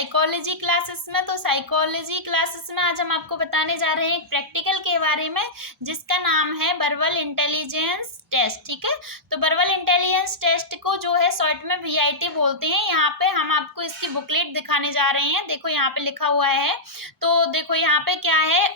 Psychology classes में। तो psychology classes में आज हम आपको बताने जा रहे हैं एक प्रैक्टिकल के बारे में, जिसका नाम है वर्बल इंटेलिजेंस टेस्ट। ठीक है, तो वर्बल इंटेलिजेंस टेस्ट को जो है शॉर्ट में VIT बोलते हैं। यहाँ पे हम आपको इसकी बुकलेट दिखाने जा रहे हैं। देखो यहाँ पे लिखा हुआ है, तो देखो यहाँ पे क्या है,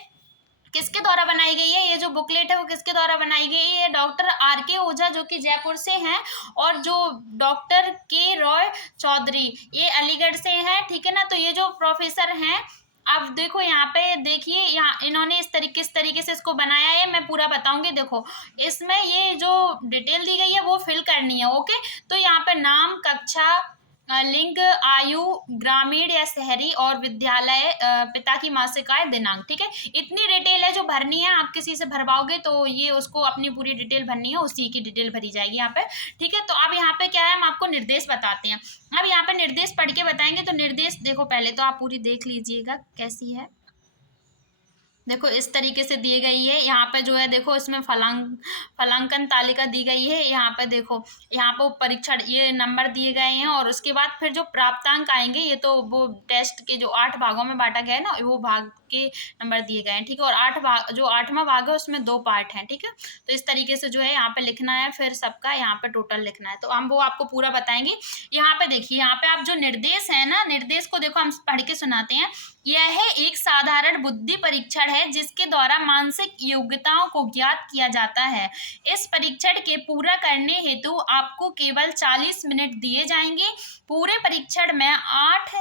किसके द्वारा बनाई गई है। ये जो बुकलेट है वो किसके द्वारा बनाई गई है, डॉक्टर RK ओझा जो कि जयपुर से हैं, और जो डॉक्टर के रॉय चौधरी ये अलीगढ़ से हैं। ठीक है ना, तो ये जो प्रोफेसर हैं, अब देखो यहाँ पे देखिए, यहाँ इन्होंने किस तरीके से इसको बनाया है, मैं पूरा बताऊंगी। देखो इसमें ये जो डिटेल दी गई है वो फिल करनी है। ओके, तो यहाँ पे नाम, कक्षा, लिंग, आयु, ग्रामीण या शहरी, और विद्यालय, पिता की मासिक आय, दिनांक। ठीक है, इतनी डिटेल है जो भरनी है। आप किसी से भरवाओगे तो ये उसको अपनी पूरी डिटेल भरनी है, उसी की डिटेल भरी जाएगी यहाँ पे। ठीक है, तो अब यहाँ पे क्या है, हम आपको निर्देश बताते हैं। अब यहाँ पे निर्देश पढ़ के बताएंगे। तो निर्देश देखो, पहले तो आप पूरी देख लीजिएगा कैसी है। देखो इस तरीके से दी गई है। यहाँ पे जो है देखो, इसमें फलांकन तालिका दी गई है। यहाँ पे देखो, यहाँ पे परीक्षण ये नंबर दिए गए हैं, और उसके बाद फिर जो प्राप्तांक आएंगे, ये तो वो टेस्ट के जो 8 भागों में बांटा गया है ना, वो भाग के नंबर दिए गए हैं। ठीक है, और 8 भाग, जो 8वां भाग है उसमें 2 पार्ट हैं। ठीक है, तो इस तरीके से जो है यहाँ पे लिखना है, फिर सबका यहाँ पे टोटल लिखना है। तो हम वो आपको पूरा बताएंगे। यहाँ पे देखिए, यहाँ पे आप जो निर्देश है ना, निर्देश को देखो हम पढ़ के सुनाते हैं। यह एक साधारण बुद्धि परीक्षण है जिसके द्वारा मानसिक योग्यताओं को ज्ञात किया जाता है। इस परीक्षण के पूरा करने हेतु आपको केवल 40 मिनट दिए जाएंगे। पूरे परीक्षण में 8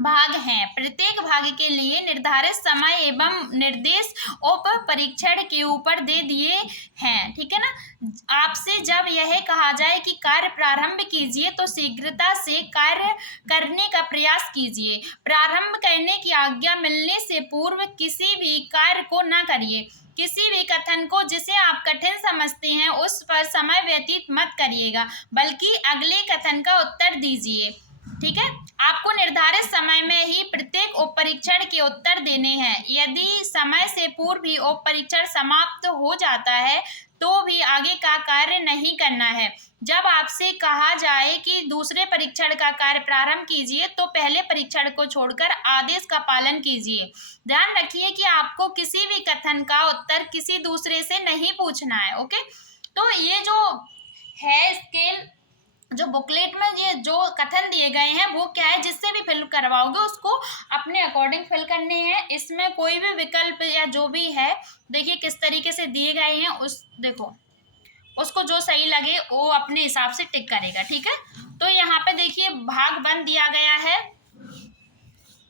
भाग हैं। प्रत्येक भाग के लिए निर्धारित समय एवं निर्देश उप परीक्षण के ऊपर दे दिए हैं। ठीक है ना, आपसे जब यह कहा जाए कि कार्य प्रारंभ कीजिए तो शीघ्रता से कार्य करने का प्रयास कीजिए। प्रारंभ करने की आज्ञा मिलने से पूर्व किसी भी कार्य को न करिए। किसी भी कथन को जिसे आप कठिन समझते हैं उस पर समय व्यतीत मत करिएगा, बल्कि अगले कथन का उत्तर दीजिए। ठीक है, आपको निर्धारित समय में ही प्रत्येक उप परीक्षण के उत्तर देने हैं। यदि समय से पूर्व ही उप परीक्षण समाप्त हो जाता है तो भी आगे का कार्य नहीं करना है। जब आपसे कहा जाए कि दूसरे परीक्षण का कार्य प्रारंभ कीजिए तो पहले परीक्षण को छोड़कर आदेश का पालन कीजिए। ध्यान रखिए कि आपको किसी भी कथन का उत्तर किसी दूसरे से नहीं पूछना है। ओके, तो ये जो है स्केल, जो बुकलेट में ये जो कथन दिए गए हैं वो क्या है, जिससे भी फिल करवाओगे उसको अपने अकॉर्डिंग फिल करने हैं। इसमें कोई भी विकल्प या जो भी है, देखिए किस तरीके से दिए गए हैं, उस देखो उसको जो सही लगे वो अपने हिसाब से टिक करेगा। ठीक है, तो यहाँ पे देखिए भाग बन दिया गया है।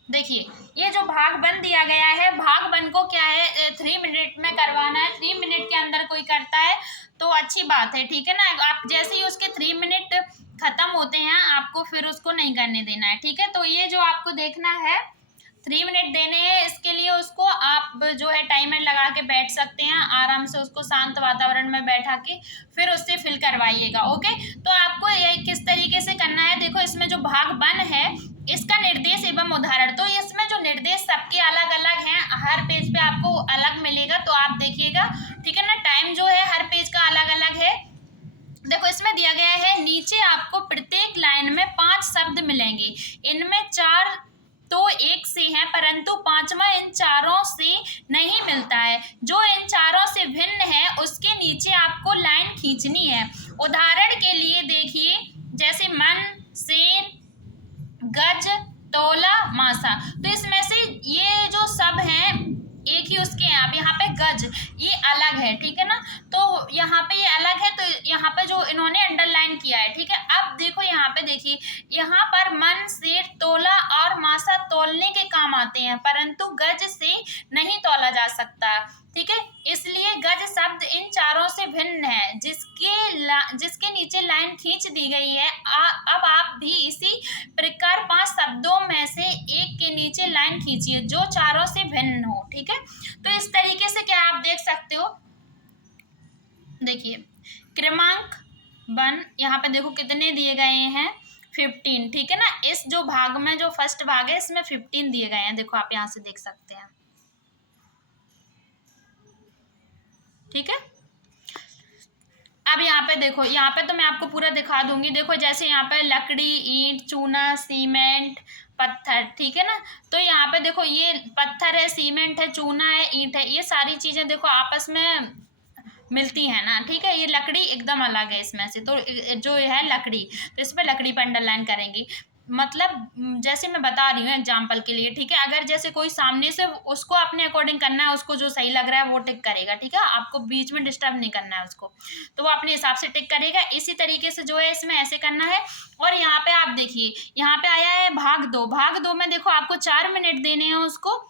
देखिए ये जो भाग बन दिया गया है, भाग बन को क्या है 3 मिनट में करवाना है। 3 मिनट के अंदर कोई करता है तो अच्छी बात है। ठीक है ना, आप जैसे ही उसके 3 मिनट खत्म होते हैं आपको फिर उसको नहीं करने देना है। ठीक है, तो ये जो आपको देखना है 3 मिनट देने हैं। इसके लिए उसको आप जो है टाइमर लगा के बैठ सकते हैं, आराम से उसको शांत वातावरण में बैठा के फिर उससे फिल करवाइएगा। ओके, तो आपको ये किस तरीके से करना है, देखो इसमें जो भाग बन है इसका निर्देश एवं उदाहरण, तो इसमें जो निर्देश सबके अलग अलग हैं, हर पेज पे आपको अलग मिलेगा, तो आप देखिएगा। ठीक है ना, टाइम जो है हर पेज का अलग अलग है। देखो इसमें दिया गया है, नीचे आपको प्रत्येक लाइन में 5 शब्द मिलेंगे। इनमें 4 तो एक से हैं, परंतु 5वां इन चारों से नहीं मिलता है। जो इन चारों से भिन्न है उसके नीचे आपको लाइन खींचनी है। उदाहरण के लिए देखिए, जैसे मन, शेर, गज, तोला, मासा, तो इसमें से ये जो सब हैं एक ही उसके हैं। अब यहाँ पे गज ये अलग है। ठीक है ना, तो यहाँ पे ये अलग है, तो यहाँ पे जो इन्होंने अंडरलाइन किया है। ठीक है, अब देखो यहाँ पे देखिए, यहाँ पर मन, शेर, तोला और मासा तोलने के काम आते हैं, परंतु गज से नहीं तोला जा सकता। ठीक है, इसलिए गज शब्द इन चारों से भिन्न है, जिसके नीचे लाइन खींच दी गई है। अब आप भी इसी प्रकार 5 शब्दों में से एक के नीचे लाइन खींचिए जो चारों से भिन्न हो। ठीक है, तो इस तरीके से क्या आप देख सकते हो। देखिए क्रमांक 1 यहाँ पे देखो कितने दिए गए हैं, 15। ठीक है ना, इस जो भाग में जो फर्स्ट भाग है इसमें 15 दिए गए हैं। देखो आप यहाँ से देख सकते हैं। ठीक है, अब यहाँ पे देखो, यहाँ पे तो मैं आपको पूरा दिखा दूंगी। देखो जैसे यहाँ पे लकड़ी, ईंट, चूना, सीमेंट, पत्थर, ठीक है ना। तो यहाँ पे देखो ये पत्थर है, सीमेंट है, चूना है, ईंट है, ये सारी चीजें देखो आपस में मिलती है ना, ठीक है। ये लकड़ी एकदम अलग है इसमें से, तो जो है लकड़ी, तो इस पर लकड़ी पर अंडरलाइन करेंगी। मतलब जैसे मैं बता रही हूँ एग्जाम्पल के लिए, ठीक है। अगर जैसे कोई सामने से, उसको अपने अकॉर्डिंग करना है, उसको जो सही लग रहा है वो टिक करेगा, ठीक है। आपको बीच में डिस्टर्ब नहीं करना है उसको, तो वो अपने हिसाब से टिक करेगा। इसी तरीके से जो है इसमें ऐसे करना है। और यहाँ पे आप देखिए, यहाँ पे आया है भाग दो। भाग दो में देखो आपको 4 मिनट देने हैं उसको।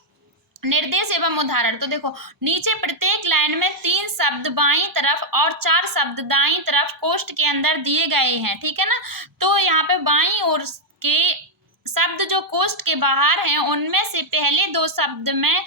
निर्देश एवं उदाहरण, तो देखो नीचे प्रत्येक लाइन में 3 शब्द बाईं तरफ और 4 शब्द दाईं तरफ कोष्ठ के अंदर दिए गए हैं, ठीक है ना। तो यहाँ पे बाईं ओर के शब्द जो कोष्ठ के बाहर हैं, उनमें से पहले 2 शब्द में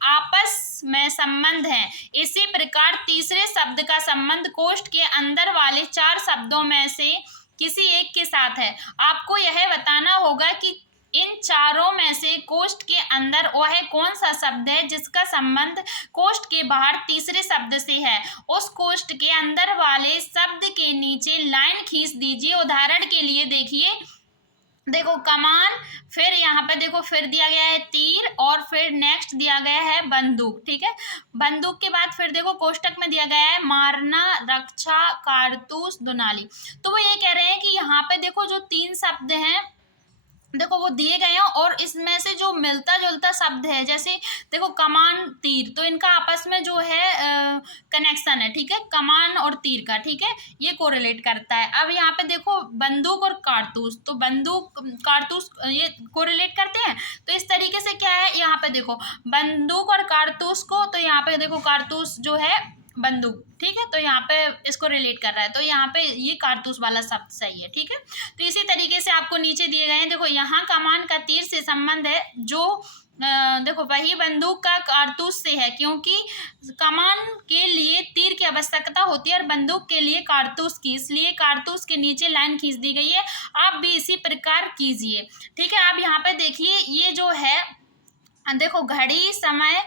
आपस में संबंध है। इसी प्रकार तीसरे शब्द का संबंध कोष्ठ के अंदर वाले 4 शब्दों में से किसी एक के साथ है। आपको यह बताना होगा कि इन चारों में से कोष्ठ के अंदर वह कौन सा शब्द है जिसका संबंध कोष्ठ के बाहर तीसरे शब्द से है। उस कोष्ठ के अंदर वाले शब्द के नीचे लाइन खींच दीजिए। उदाहरण के लिए देखिए, देखो कमान, फिर यहाँ पे देखो फिर दिया गया है तीर, और फिर नेक्स्ट दिया गया है बंदूक, ठीक है। बंदूक के बाद फिर देखो कोष्टक में दिया गया है मारना, रक्षा, कारतूस, दुनाली। तो वो ये कह रहे हैं कि यहाँ पे देखो जो 3 शब्द हैं, देखो वो दिए गए हैं, और इसमें से जो मिलता जुलता शब्द है, जैसे देखो कमान, तीर, तो इनका आपस में जो है कनेक्शन है, ठीक है, कमान और तीर का, ठीक है, ये कोरिलेट करता है। अब यहाँ पे देखो बंदूक और कारतूस, तो बंदूक, कारतूस ये कोरिलेट करते हैं। तो इस तरीके से क्या है, यहाँ पे देखो बंदूक और कारतूस को, तो यहाँ पे देखो कारतूस जो है बंदूक, ठीक है, तो यहाँ पे इसको रिलेट कर रहा है, तो यहाँ पे ये कारतूस वाला शब्द सही है, ठीक है। तो इसी तरीके से आपको नीचे दिए गए हैं, देखो यहाँ कमान का तीर से संबंध है, जो देखो वही बंदूक का कारतूस से है, क्योंकि कमान के लिए तीर की आवश्यकता होती है और बंदूक के लिए कारतूस की, इसलिए कारतूस के नीचे लाइन खींच दी गई है। आप भी इसी प्रकार कीजिए, ठीक है। आप यहाँ पे देखिए, ये जो है देखो घड़ी, समय,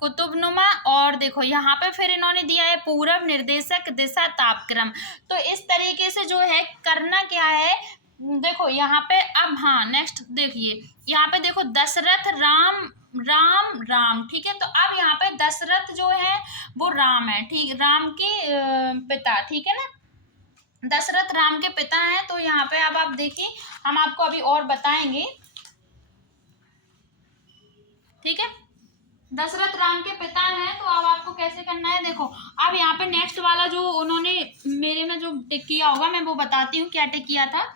कुतुबनुमा, और देखो यहाँ पे फिर इन्होंने दिया है पूर्व, निर्देशक, दिशा, तापक्रम। तो इस तरीके से जो है करना क्या है, देखो यहाँ पे अब, हाँ नेक्स्ट देखिए, यहाँ पे देखो दशरथ, राम, राम, राम, ठीक है। तो अब यहाँ पे दशरथ जो है वो राम है, ठीक, राम के पिता, ठीक है ना। दशरथ राम के पिता हैं। तो यहाँ पे अब आप देखिए, हम आपको अभी और बताएंगे, ठीक है। दशरथ राम के पिता हैं, तो अब आपको कैसे करना है, देखो अब यहाँ पे नेक्स्ट वाला जो उन्होंने मेरे में जो टिक किया होगा, मैं वो बताती हूँ क्या टिक किया था।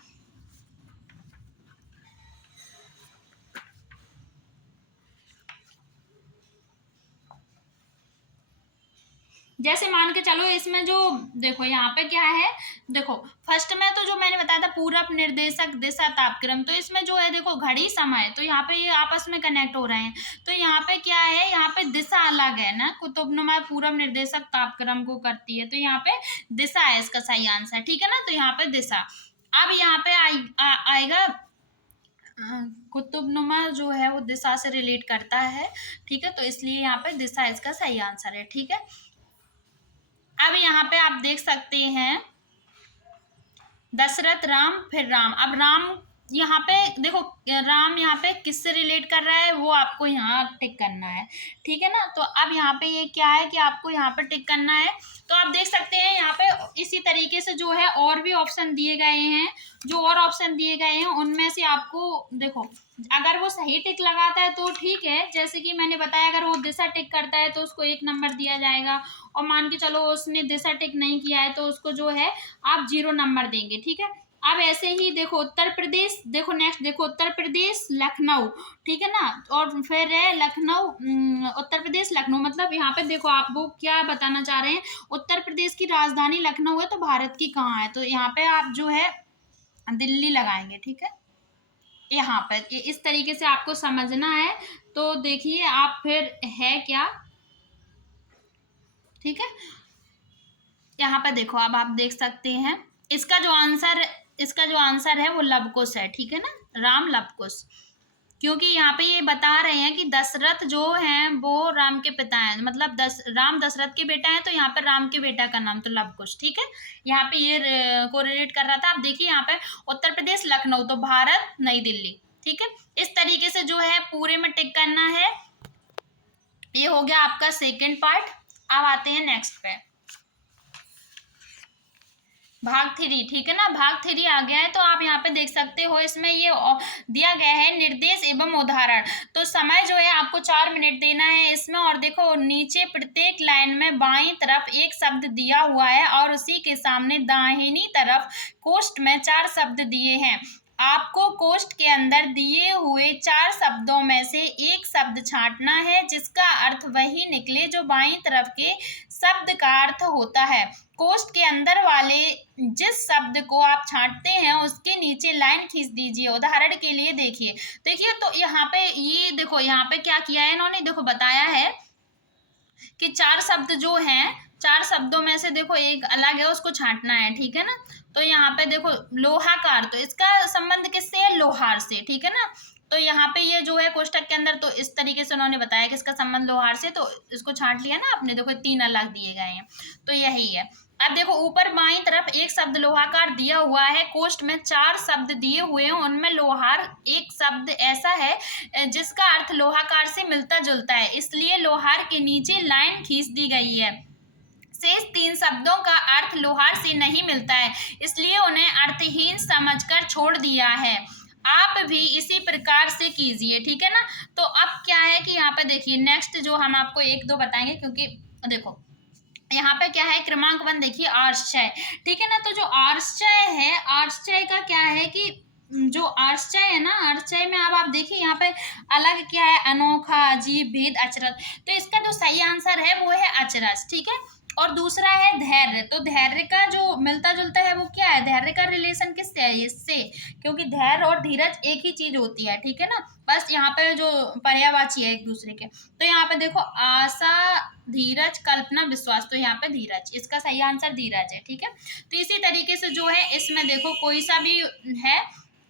जैसे मान के चलो, इसमें जो देखो यहाँ पे क्या है, देखो फर्स्ट में तो जो मैंने बताया था पूरब, निर्देशक, दिशा, तापक्रम, तो इसमें जो है देखो घड़ी, समय, तो यहाँ पे ये आपस में कनेक्ट हो रहे हैं। तो यहाँ पे क्या है, यहाँ पे दिशा अलग है ना, कुतुबनुमा पूरब, निर्देशक, तापक्रम को करती है, तो यहाँ पे दिशा है इसका सही आंसर, ठीक है ना। तो यहाँ पे दिशा, अब यहाँ पे आएगा कुतुबनुमा जो है वो दिशा से रिलेट करता है, ठीक है, तो इसलिए यहाँ पे दिशा इसका सही आंसर है, ठीक है। अब यहाँ पे आप देख सकते हैं दशरथ राम, फिर राम। अब राम यहाँ पे देखो, राम यहाँ पे किससे रिलेट कर रहा है वो आपको यहाँ टिक करना है, ठीक है ना। तो अब यहाँ पे ये क्या है कि आपको यहाँ पे टिक करना है। तो आप देख सकते हैं यहाँ पे इसी तरीके से जो है और भी ऑप्शन दिए गए हैं, जो और ऑप्शन दिए गए हैं उनमें से आपको देखो, अगर वो सही टिक लगाता है तो ठीक है, जैसे कि मैंने बताया अगर वो दिशा टिक करता है तो उसको 1 नंबर दिया जाएगा, और मान के चलो उसने दिशा टिक नहीं किया है तो उसको जो है आप 0 नंबर देंगे, ठीक है। अब ऐसे ही देखो उत्तर प्रदेश, देखो नेक्स्ट देखो उत्तर प्रदेश, लखनऊ, ठीक है ना, और फिर है लखनऊ, उत्तर प्रदेश, लखनऊ, मतलब यहाँ पे देखो आप वो क्या बताना चाह रहे हैं, उत्तर प्रदेश की राजधानी लखनऊ है तो भारत की कहाँ है, तो यहाँ पे आप जो है दिल्ली लगाएंगे, ठीक है। यहाँ पर ये इस तरीके से आपको समझना है। तो देखिए आप फिर है क्या, ठीक है। यहाँ पे देखो अब आप देख सकते हैं इसका जो आंसर है वो लव कुश है, ठीक है ना, राम लव कुश। क्योंकि यहाँ पे ये बता रहे हैं कि दशरथ जो हैं वो राम के पिता हैं, मतलब राम दशरथ के बेटा हैं, तो यहाँ पे राम के बेटा का नाम तो लव कुश, ठीक है। यहाँ पे ये कोरिलेट कर रहा था। आप देखिए यहाँ पे उत्तर प्रदेश लखनऊ, तो भारत नई दिल्ली, ठीक है। इस तरीके से जो है पूरे में टिक करना है। ये हो गया आपका सेकेंड पार्ट। अब आते हैं नेक्स्ट पे, भाग 3, ठीक है ना। भाग 3 आ गया है, तो आप यहाँ पे देख सकते हो इसमें ये दिया गया है निर्देश एवं उदाहरण। तो समय जो है आपको 4 मिनट देना है इसमें। और देखो नीचे प्रत्येक लाइन में बाईं तरफ एक शब्द दिया हुआ है और उसी के सामने दाहिनी तरफ कोष्ठ में 4 शब्द दिए हैं। आपको कोष्ठ के अंदर दिए हुए 4 शब्दों में से एक शब्द छांटना है जिसका अर्थ वही निकले जो बाईं तरफ के शब्द का अर्थ होता है। कोष्ठ के अंदर वाले जिस शब्द को आप छांटते हैं उसके नीचे लाइन खींच दीजिए। उदाहरण के लिए देखिए तो यहाँ पे ये देखो, यहाँ पे क्या किया है इन्होंने, देखो बताया है कि 4 शब्द जो हैं, 4 शब्दों में से देखो एक अलग है, उसको छांटना है, ठीक है ना। तो यहाँ पे देखो लोहाकार, तो इसका संबंध किससे है, लोहार से, ठीक है ना। तो यहाँ पे ये जो है कोष्ठक के अंदर, तो इस तरीके से उन्होंने बताया कि इसका संबंध लोहार से, तो इसको छांट लिया ना आपने। देखो 3 अलग दिए गए हैं, तो यही है। अब देखो ऊपर बाईं तरफ एक शब्द लोहाकार दिया हुआ है, कोष्ठ में 4 शब्द दिए हुए हैं, उनमें लोहार एक शब्द ऐसा है जिसका अर्थ लोहाकार से मिलता जुलता है, इसलिए लोहार के नीचे लाइन खींच दी गई है। शेष 3 शब्दों का अर्थ लोहार से नहीं मिलता है, इसलिए उन्हें अर्थहीन समझकर छोड़ दिया है। आप भी इसी प्रकार से कीजिए, ठीक है ना। तो अब क्या है कि यहाँ पे देखिए नेक्स्ट जो हम आपको 1-2 बताएंगे, क्योंकि देखो यहाँ पे क्या है क्रमांक 1 देखिए आर्षचय, ठीक है ना। तो जो आर्षचय है, आर्षचय का क्या है कि जो आर्षचय है ना, आर्षचय में अब आप देखिए यहाँ पे अलग क्या है, अनोखा, अजीब, भेद, अचरज। तो इसका जो सही आंसर है वो है अचरज, ठीक है। और दूसरा है धैर्य, तो धैर्य का जो मिलता जुलता है वो क्या है, धैर्य का रिलेशन किससे है, इससे, क्योंकि धैर्य और धीरज एक ही चीज होती है, ठीक है ना। बस यहाँ पे जो पर्यायवाची है एक दूसरे के। तो यहाँ पे देखो आशा, धीरज, कल्पना, विश्वास, तो यहाँ पे धीरज, इसका सही आंसर धीरज है, ठीक है। तो इसी तरीके से जो है इसमें देखो कोई सा भी है,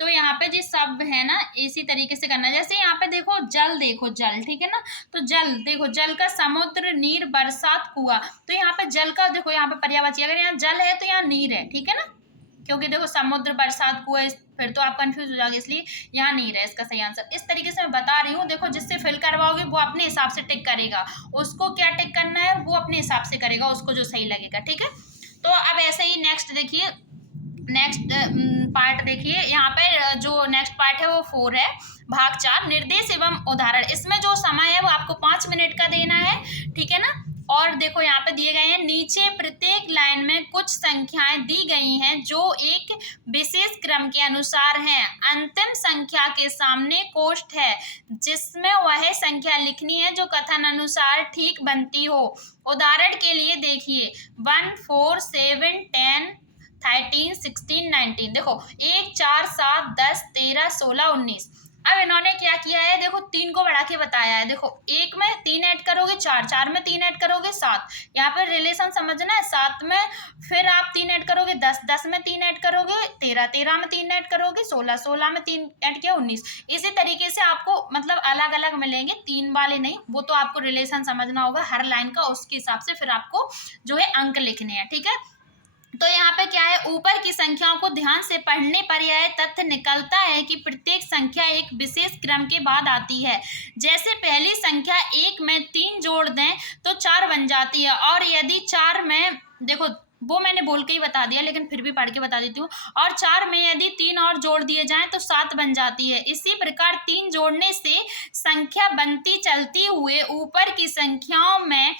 तो यहाँ पे जो शब्द है ना इसी तरीके से करना है। जैसे यहाँ पे देखो जल, देखो जल, ठीक है ना। तो जल देखो, जल का समुद्र, नीर, बरसात, कुआं। तो यहाँ पे जल का देखो यहाँ पे पर्यायवाची, अगर यहाँ जल है तो यहाँ नीर है, ठीक है ना। क्योंकि देखो समुद्र, बरसात, कुआं, फिर तो आप कंफ्यूज हो जाओगे, इसलिए यहाँ नीर है इसका सही आंसर। इस तरीके से मैं बता रही हूँ, देखो जिससे फिल करवाओगे वो अपने हिसाब से टिक करेगा, उसको क्या टिक करना है वो अपने हिसाब से करेगा, उसको जो सही लगेगा, ठीक है। तो अब ऐसे ही नेक्स्ट देखिए, नेक्स्ट पार्ट देखिए, यहाँ पे जो नेक्स्ट पार्ट है वो 4 है, भाग 4 निर्देश एवं उदाहरण। इसमें जो समय है वो आपको 5 मिनट का देना है, ठीक है ना। और देखो यहाँ पे दिए गए हैं नीचे प्रत्येक लाइन में कुछ संख्याएं दी गई हैं जो एक विशेष क्रम के अनुसार हैं। अंतिम संख्या के सामने कोष्ठ है जिसमें वह संख्या लिखनी है जो कथन अनुसार ठीक बनती हो। उदाहरण के लिए देखिए 1, 4, 7, 10, 13, 16, 19। देखो 1, 4, 7, 10, 13, 16, 19। अब इन्होंने क्या किया है, देखो 3 को बढ़ा के बताया है। देखो 1 में 3 ऐड करोगे 4, 4 में 3 ऐड करोगे 7, यहाँ पर रिलेशन समझना है। 7 में फिर आप 3 ऐड करोगे 10, 10 में 3 ऐड करोगे 13, 13 में 3 ऐड करोगे 16, 16 में 3 ऐड किया 19। इसी तरीके से आपको मतलब अलग अलग मिलेंगे, 3 वाले नहीं, वो तो आपको रिलेशन समझना होगा हर लाइन का, उसके हिसाब से फिर आपको जो है अंक लिखने हैं, ठीक है। तो यहाँ पे क्या है, ऊपर की संख्याओं को ध्यान से पढ़ने पर यह तथ्य निकलता है कि प्रत्येक संख्या एक विशेष क्रम के बाद आती है। जैसे पहली संख्या 1 में 3 जोड़ दें तो 4 बन जाती है, और यदि 4 में, देखो वो मैंने बोल के ही बता दिया लेकिन फिर भी पढ़ के बता देती हूँ, और 4 में यदि 3 और जोड़ दिए जाएं तो 7 बन जाती है। इसी प्रकार 3 जोड़ने से संख्या बनती चलती हुए ऊपर की संख्याओं में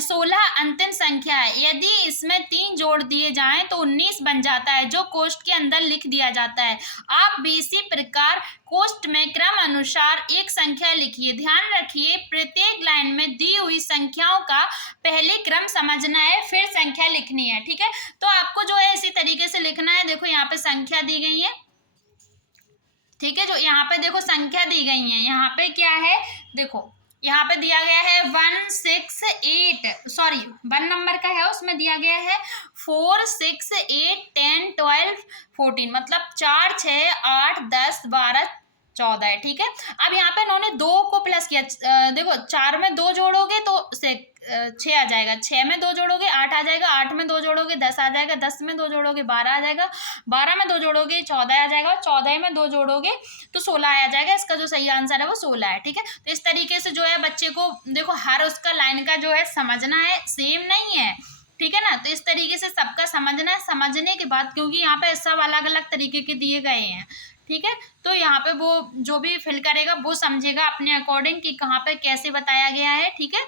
16 अंतिम संख्या है। यदि इसमें 3 जोड़ दिए जाएं तो 19 बन जाता है जो कोष्ठ के अंदर लिख दिया जाता है। आप भी इसी प्रकार कोष्ठ में क्रम अनुसार एक संख्या लिखिए। ध्यान रखिए प्रत्येक लाइन में दी हुई संख्याओं का पहले क्रम समझना है फिर संख्या लिखनी है, ठीक है। तो आपको जो है इसी तरीके से लिखना है। देखो यहाँ पे संख्या दी गई है, ठीक है। जो यहाँ पे देखो संख्या दी गई है, यहाँ पे क्या है, देखो यहाँ पे दिया गया है 1, 6, 8, सॉरी 1 नंबर का है, उसमें दिया गया है 4, 6, 8, 10, 12, 14, मतलब 4, 6, 8, 10, 12, 14 है, ठीक है। अब यहाँ पे इन्होंने 2 को प्लस किया, देखो 4 में 2 जोड़ोगे तो 6 आ जाएगा, 6 में 2 जोड़ोगे 8 आ जाएगा, 8 में 2 जोड़ोगे 10 आ जाएगा, 10 में 2 जोड़ोगे 12 आ जाएगा, 12 में 2 जोड़ोगे 14 आ जाएगा, और 14 में 2 जोड़ोगे तो 16 आ जाएगा। इसका जो सही आंसर है वो 16 है, ठीक है। तो इस तरीके से जो है बच्चे को देखो हर उसका लाइन का जो है समझना है, सेम नहीं है, ठीक है ना। तो इस तरीके से सबका समझना है, समझने के बाद क्योंकि यहाँ पे सब अलग अलग तरीके के दिए गए हैं, ठीक है, तो यहाँ पे वो जो भी फिल करेगा वो समझेगा अपने अकॉर्डिंग कि कहाँ पे कैसे बताया गया है, ठीक है।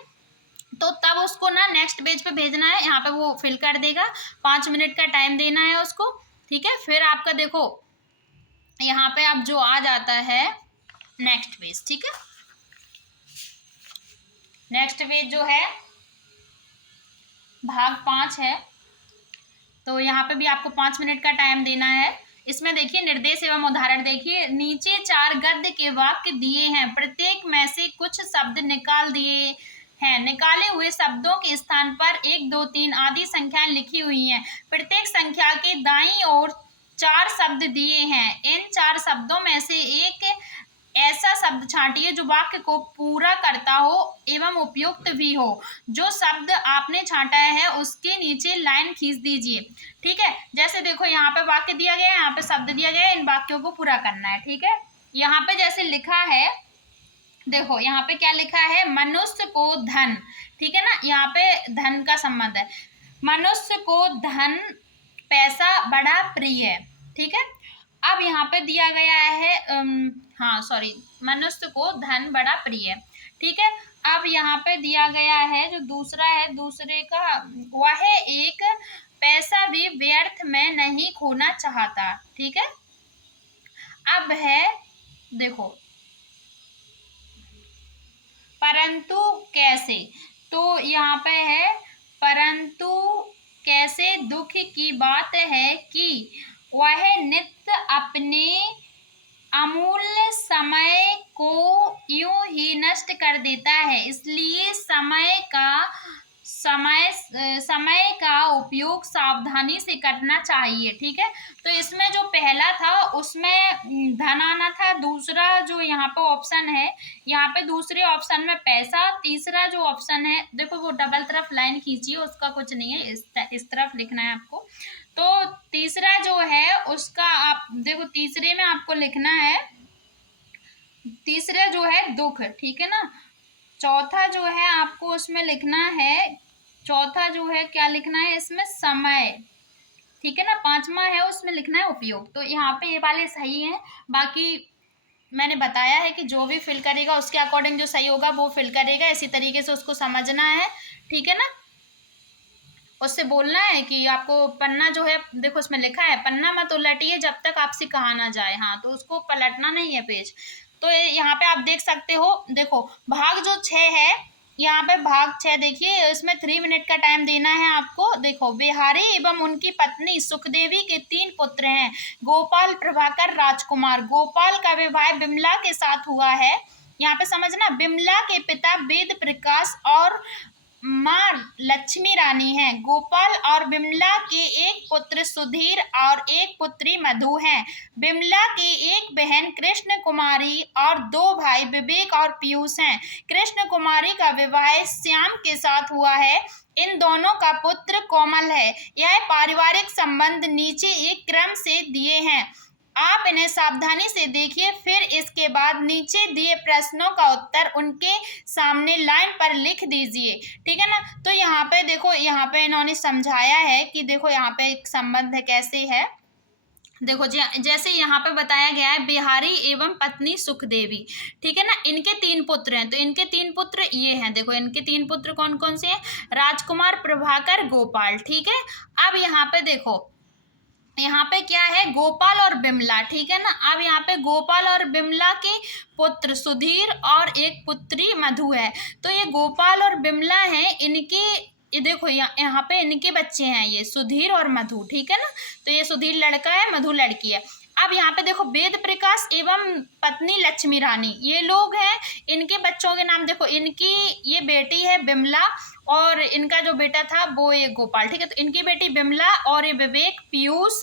तो तब उसको ना नेक्स्ट पेज पे भेजना है, यहाँ पे वो फिल कर देगा, 5 मिनट का टाइम देना है उसको, ठीक है। फिर आपका देखो यहाँ पे अब जो आ जाता है नेक्स्ट पेज, ठीक है। नेक्स्ट पेज जो है भाग 5 है, तो यहाँ पे भी आपको 5 मिनट का टाइम देना है। इसमें देखिए निर्देश एवं उदाहरण देखिए, नीचे 4 गद्य के वाक्य दिए हैं, प्रत्येक में से कुछ शब्द निकाल दिए हैं, निकाले हुए शब्दों के स्थान पर 1 2 3 आदि संख्याएं लिखी हुई हैं, प्रत्येक संख्या के दाईं ओर 4 शब्द दिए हैं, इन 4 शब्दों में से एक ऐसा शब्द छांटिए जो वाक्य को पूरा करता हो एवं उपयुक्त भी हो, जो शब्द आपने छांटा है उसके नीचे लाइन खींच दीजिए, ठीक है। जैसे देखो यहाँ पे वाक्य दिया गया है, यहाँ पे शब्द दिया गया है, इन वाक्यों को पूरा करना है, ठीक है। यहाँ पे जैसे लिखा है, देखो यहाँ पे क्या लिखा है, मनुष्य को धन, ठीक है ना, यहाँ पे धन का संबंध है, मनुष्य को धन पैसा बड़ा प्रिय है, ठीक है। अब यहाँ पे दिया गया है हाँ सॉरी, मनुष्य को धन बड़ा प्रिय है, ठीक है। अब यहाँ पे दिया गया है जो दूसरा है, दूसरे का वह एक पैसा भी व्यर्थ में नहीं खोना चाहता, ठीक है। अब है देखो परंतु कैसे, तो यहाँ पे है परंतु कैसे दुख की बात है कि वह नित्य अपने अमूल्य समय को यूं ही नष्ट कर देता है, इसलिए समय का उपयोग सावधानी से करना चाहिए, ठीक है। तो इसमें जो पहला था उसमें धन आना था, दूसरा जो यहाँ पे ऑप्शन है, यहाँ पे दूसरे ऑप्शन में पैसा, तीसरा जो ऑप्शन है देखो वो डबल तरफ लाइन खींचिए, उसका कुछ नहीं है, इस तरफ लिखना है आपको। तो तीसरा जो है उसका आप देखो तीसरे में आपको लिखना है, तीसरा जो है दुख, ठीक है ना। चौथा जो है आपको उसमें लिखना है, चौथा जो है क्या लिखना है इसमें, समय, ठीक है ना। पांचवा है उसमें लिखना है उपयोग। तो यहाँ पे ये वाले सही हैं, बाकी मैंने बताया है कि जो भी फिल करेगा उसके अकॉर्डिंग जो सही होगा वो फिल करेगा, इसी तरीके से उसको समझना है, ठीक है ना। उससे बोलना है कि आपको पन्ना जो है देखो उसमें लिखा है पन्ना मत उलटिए जब तक आपसे कहा ना जाए, हाँ तो उसको पलटना नहीं है पेज। तो यहाँ पे आप देख सकते हो, देखो भाग जो 6 है, यहाँ पे भाग 6 देखिए, इसमें 3 मिनट का टाइम देना है आपको। देखो बिहारी एवं उनकी पत्नी सुखदेवी के 3 पुत्र हैं, गोपाल, प्रभाकर, राजकुमार। गोपाल का विवाह बिमला के साथ हुआ है, यहाँ पे समझना, बिमला के पिता वेद प्रकाश और माँ लक्ष्मी रानी है। गोपाल और बिमला के एक पुत्र सुधीर और एक पुत्री मधु है। बिमला की एक बहन कृष्ण कुमारी और 2 भाई विवेक और पीयूष हैं। कृष्ण कुमारी का विवाह श्याम के साथ हुआ है, इन दोनों का पुत्र कोमल है। यह पारिवारिक संबंध नीचे एक क्रम से दिए हैं, आप इन्हें सावधानी से देखिए, फिर इसके बाद नीचे दिए प्रश्नों का उत्तर उनके सामने लाइन पर लिख दीजिए, ठीक है ना। तो यहाँ पे देखो, यहाँ पे इन्होंने समझाया है कि देखो यहाँ पे एक संबंध कैसे है, देखो जैसे यहाँ पे बताया गया है बिहारी एवं पत्नी सुखदेवी, ठीक है ना, इनके 3 पुत्र हैं, तो इनके 3 पुत्र ये हैं, देखो इनके 3 पुत्र कौन कौन से हैं, राजकुमार, प्रभाकर, गोपाल, ठीक है। अब यहाँ पे देखो यहाँ पे क्या है, गोपाल और बिमला, ठीक है ना। अब यहाँ पे गोपाल और बिमला के पुत्र सुधीर और एक पुत्री मधु है। तो ये गोपाल और बिमला हैं, इनके ये देखो यहाँ पे इनके बच्चे हैं, ये सुधीर और मधु, ठीक है ना। तो ये सुधीर लड़का है, मधु लड़की है। अब यहाँ पे देखो वेद प्रकाश एवं पत्नी लक्ष्मी रानी, ये लोग हैं, इनके बच्चों के नाम देखो, इनकी ये बेटी है बिमला और इनका जो बेटा था वो ये गोपाल, ठीक है। तो इनकी बेटी बिमला और ये विवेक, पीयूष,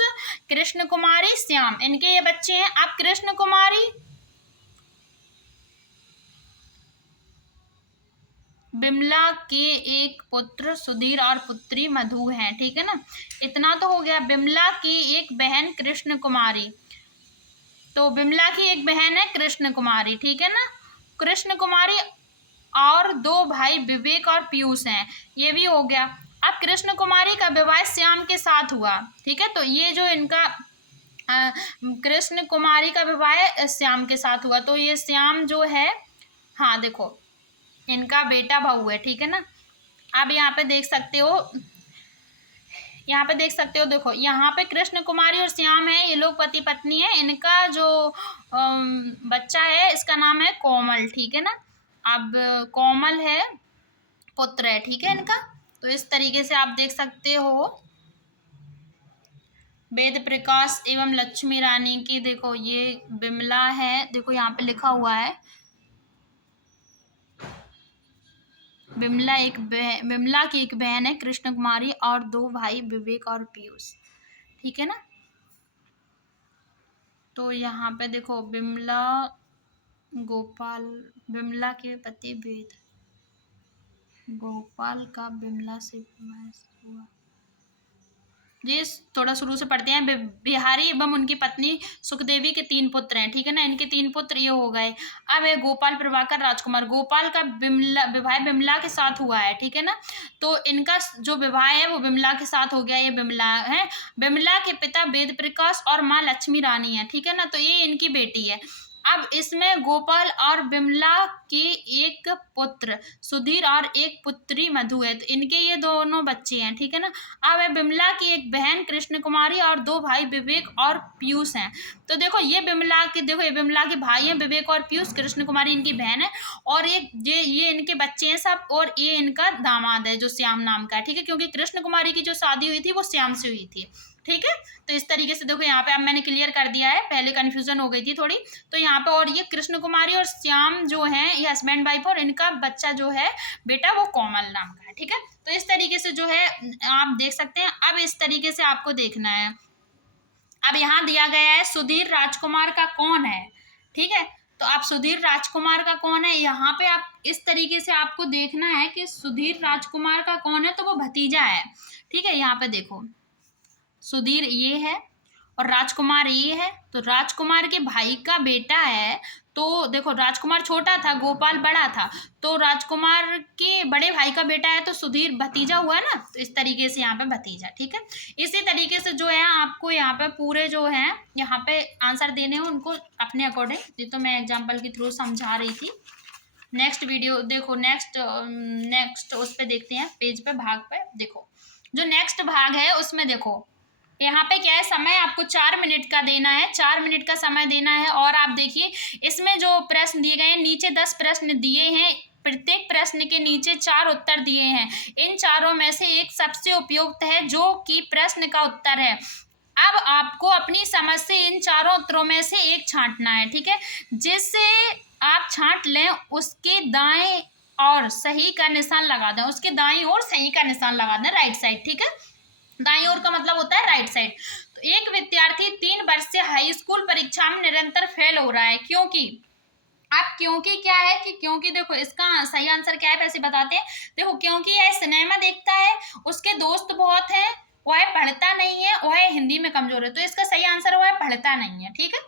कृष्ण कुमारी, श्याम, इनके ये बच्चे हैं। अब कृष्ण कुमारी बिमला के एक पुत्र सुधीर और पुत्री मधु हैं, ठीक है ना। इतना तो हो गया। बिमला की एक बहन कृष्ण कुमारी, तो बिमला की एक बहन है कृष्ण कुमारी, ठीक है ना। कृष्ण कुमारी और दो भाई विवेक और पीयूष हैं, ये भी हो गया। अब कृष्ण कुमारी का विवाह श्याम के साथ हुआ, ठीक है। तो ये जो इनका कृष्ण कुमारी का विवाह श्याम के साथ हुआ, तो ये श्याम जो है, हाँ देखो इनका बेटा बहू है, ठीक है ना। अब यहाँ पे देख सकते हो, यहाँ पे देख सकते हो, देखो यहाँ पे कृष्ण कुमारी और श्याम है, ये लोग पति पत्नी है। इनका जो बच्चा है इसका नाम है कोमल, ठीक है ना। अब कोमल है, पुत्र है, ठीक है इनका। तो इस तरीके से आप देख सकते हो वेद प्रकाश एवं लक्ष्मी रानी की, देखो ये बिमला है, देखो यहाँ पे लिखा हुआ है बिमला की एक बहन है कृष्ण कुमारी और दो भाई विवेक और पीयूष, ठीक है ना। तो यहाँ पे देखो बिमला बिमला के पति वेद गोपाल का बिमला से विवाह हुआ। ये थोड़ा शुरू से पढ़ते हैं। बिहारी एवं उनकी पत्नी सुखदेवी के 3 पुत्र हैं, ठीक है ना। इनके 3 पुत्र ये हो गए। अब है गोपाल प्रभाकर राजकुमार, गोपाल का विवाह बिमला के साथ हुआ है, ठीक है ना। तो इनका जो विवाह है वो बिमला के साथ हो गया, ये बिमला है। बिमला के पिता वेद प्रकाश और माँ लक्ष्मी रानी है, ठीक है ना। तो ये इनकी बेटी है। अब इसमें गोपाल और बिमला के एक पुत्र सुधीर और एक पुत्री मधु है, तो इनके ये दोनों बच्चे हैं, ठीक है ना। अब है बिमला की एक बहन कृष्ण कुमारी और दो भाई विवेक और पीयूष हैं। तो देखो ये बिमला के भाई हैं विवेक और पीयूष, कृष्ण कुमारी इनकी बहन है, और ये इनके बच्चे हैं सब, और ये इनका दामाद है जो श्याम नाम का है, ठीक है। क्योंकि कृष्ण कुमारी की जो शादी हुई थी वो श्याम से हुई थी, ठीक है। तो इस तरीके से देखो यहाँ पे अब मैंने क्लियर कर दिया है, पहले कंफ्यूजन हो गई थी थोड़ी। तो यहाँ पे और ये कृष्ण कुमारी और श्याम जो है ये हस्बैंड वाइफ, और इनका बच्चा जो है बेटा वो कोमल नाम का है, ठीक है। तो इस तरीके से जो है आप देख सकते हैं। अब इस तरीके से आपको देखना है। अब यहाँ दिया गया है सुधीर राजकुमार का कौन है, ठीक है। तो आप सुधीर राजकुमार का कौन है, यहाँ पे आप इस तरीके से आपको देखना है कि सुधीर राजकुमार का कौन है, तो वो भतीजा है, ठीक है। यहाँ पे देखो सुधीर ये है और राजकुमार ये है, तो राजकुमार के भाई का बेटा है। तो देखो राजकुमार छोटा था, गोपाल बड़ा था, तो राजकुमार के बड़े भाई का बेटा है, तो सुधीर भतीजा हुआ ना। तो इस तरीके से यहाँ पे भतीजा, ठीक है। इसी तरीके से जो है आपको यहाँ पे पूरे जो है यहाँ पे आंसर देने हैं उनको अपने अकॉर्डिंग। ये तो मैं एग्जाम्पल के थ्रू समझा रही थी। नेक्स्ट वीडियो देखो, नेक्स्ट उस पे देखते हैं, पेज पे भाग पे देखो। जो नेक्स्ट भाग है उसमें देखो यहाँ पे क्या है, समय आपको 4 मिनट का देना है, 4 मिनट का समय देना है। और आप देखिए इसमें जो प्रश्न दिए गए हैं, नीचे 10 प्रश्न दिए हैं, प्रत्येक प्रश्न के नीचे 4 उत्तर दिए हैं। इन चारों में से एक सबसे उपयुक्त है जो कि प्रश्न का उत्तर है। अब आपको अपनी समझ से इन चारों उत्तरों में से एक छांटना है, ठीक है। जिससे आप छांट लें उसके दाएं और सही का निशान लगा दें, उसके दाएं और सही का निशान लगा दें, राइट साइड, ठीक है। दाईं ओर का मतलब होता है राइट साइड। तो एक विद्यार्थी 3 वर्ष से हाई स्कूल परीक्षा में निरंतर फेल हो रहा है, क्योंकि अब क्योंकि क्या है कि क्योंकि देखो इसका सही आंसर क्या है, वैसे बताते हैं। देखो क्योंकि यह सिनेमा देखता है, उसके दोस्त बहुत हैं, वह पढ़ता नहीं है, वह हिंदी में कमजोर है। तो इसका सही आंसर वह पढ़ता नहीं है, ठीक है।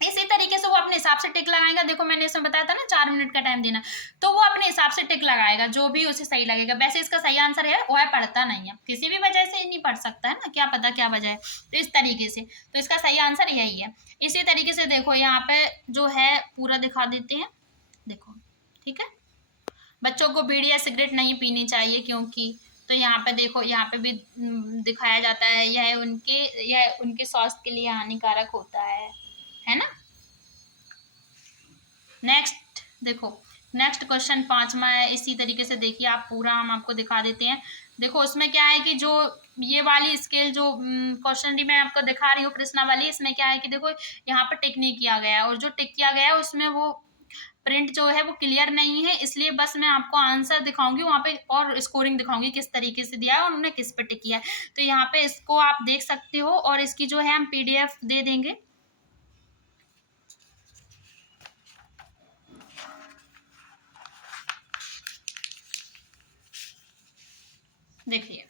इसी तरीके से वो अपने हिसाब से टिक लगाएगा। देखो मैंने इसमें बताया था ना 4 मिनट का टाइम देना, तो वो अपने हिसाब से टिक लगाएगा जो भी उसे सही लगेगा। वैसे इसका सही आंसर है वह पढ़ता नहीं है, किसी भी वजह से नहीं पढ़ सकता है ना, क्या पता क्या वजह है। तो इस तरीके से तो इसका सही आंसर यही है। इसी तरीके से देखो यहाँ पे जो है पूरा दिखा देते हैं, देखो ठीक है। बच्चों को बीड़ी या सिगरेट नहीं पीनी चाहिए क्योंकि, तो यहाँ पे देखो यहाँ पे भी दिखाया जाता है यह उनके स्वास्थ्य के लिए हानिकारक होता है ना। नेक्स्ट देखो, नेक्स्ट क्वेश्चन 5वां है। इसी तरीके से देखिए आप पूरा हम आपको दिखा देते हैं। देखो उसमें क्या है कि जो ये वाली स्केल जो क्वेश्चन मैं आपको दिखा रही हूँ कृष्णा वाली, इसमें क्या है कि देखो यहाँ पर टिक नहीं किया गया है, और जो टिक किया गया है उसमें वो प्रिंट जो है वो क्लियर नहीं है, इसलिए बस मैं आपको आंसर दिखाऊंगी वहाँ पे और स्कोरिंग दिखाऊंगी किस तरीके से दिया है और उन्होंने किस पे टिक किया है। तो यहाँ पे इसको आप देख सकते हो, और इसकी जो है हम PDF दे देंगे। देखिए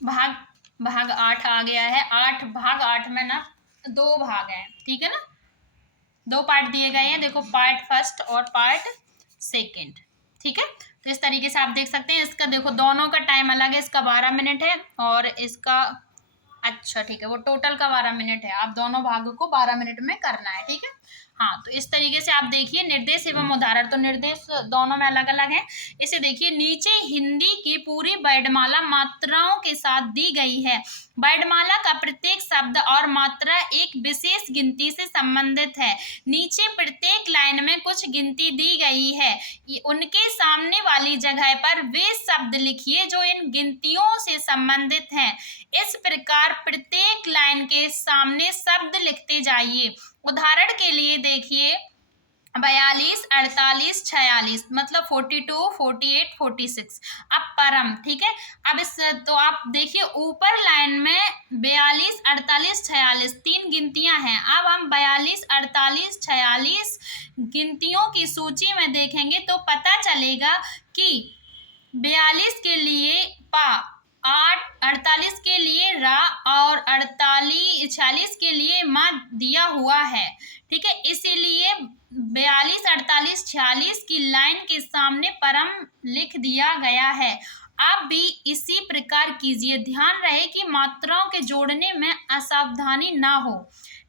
भाग 8 आ गया है। भाग 8 में ना 2 भाग हैं, ठीक है ना, 2 पार्ट दिए गए हैं। देखो पार्ट फर्स्ट और पार्ट सेकंड, ठीक है। तो इस तरीके से आप देख सकते हैं। इसका देखो दोनों का टाइम अलग है, इसका 12 मिनट है और इसका, अच्छा ठीक है, वो टोटल का 12 मिनट है। आप दोनों भागों को 12 मिनट में करना है, ठीक है। हाँ, तो इस तरीके से आप देखिए निर्देश एवं उदाहरण, तो निर्देश दोनों में अलग अलग है। इसे देखिए, नीचे हिंदी की पूरी वर्णमाला मात्राओं के साथ दी गई है। वर्णमाला का प्रत्येक शब्द और मात्रा एक विशेष गिनती से संबंधित है। नीचे प्रत्येक लाइन में कुछ गिनती दी गई है। उनके सामने वाली जगह पर वे शब्द लिखिए जो इन गिनतियों से संबंधित हैं। इस प्रकार प्रत्येक लाइन के सामने शब्द लिखते जाइए। उदाहरण के लिए देखिए 42, 48, 46, मतलब 42, 48, 46। अब परम, ठीक है। अब इस, तो आप देखिए ऊपर लाइन में 42, 48, 46 3 गिनतियां हैं। अब हम 42, 48, 46 गिनतियों की सूची में देखेंगे तो पता चलेगा कि 42 के लिए पा, 48 के लिए रा और 46 के लिए मा दिया हुआ है, ठीक है। इसीलिए 42, 48, 46 की लाइन के सामने परम लिख दिया गया है। आप भी इसी प्रकार कीजिए। ध्यान रहे कि मात्राओं के जोड़ने में असावधानी ना हो,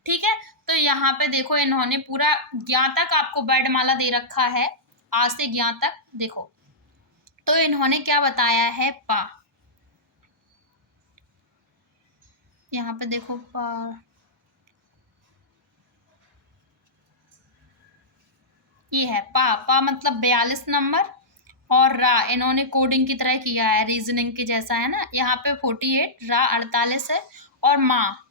ठीक है। तो यहाँ पे देखो इन्होंने पूरा ज्ञा तक आपको वर्णमाला दे रखा है, आ से ज्ञा तक। देखो तो इन्होंने क्या बताया है, पा, यहाँ पे देखो पा, ये है पा मतलब 42 नंबर, और रा इन्होंने कोडिंग की तरह किया है, रीजनिंग के जैसा है ना। यहाँ पे 48, रा 48 है, और माँ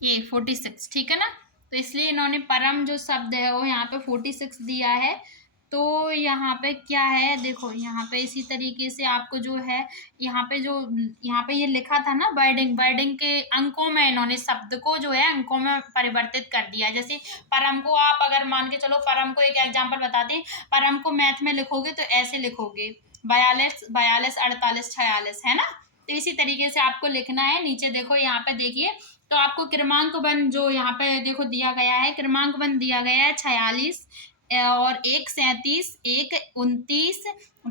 ये 46, ठीक है ना। तो इसलिए इन्होंने परम जो शब्द है वो यहाँ पे 46 दिया है। तो यहाँ पे क्या है, देखो यहाँ पे इसी तरीके से आपको जो है यहाँ पे ये लिखा था ना वर्डिंग के अंकों में इन्होंने शब्द को जो है अंकों में परिवर्तित कर दिया। जैसे परम को आप अगर मान के चलो, परम को एक एग्जांपल बताते हैं, परम को मैथ में लिखोगे तो ऐसे लिखोगे 42, 48, 46, है ना। तो इसी तरीके से आपको लिखना है। नीचे देखो, यहाँ पे देखिए, तो आपको क्रमांक बन जो यहाँ पे देखो दिया गया है, क्रमांक बन दिया गया है 46 और 1 37, 1 29,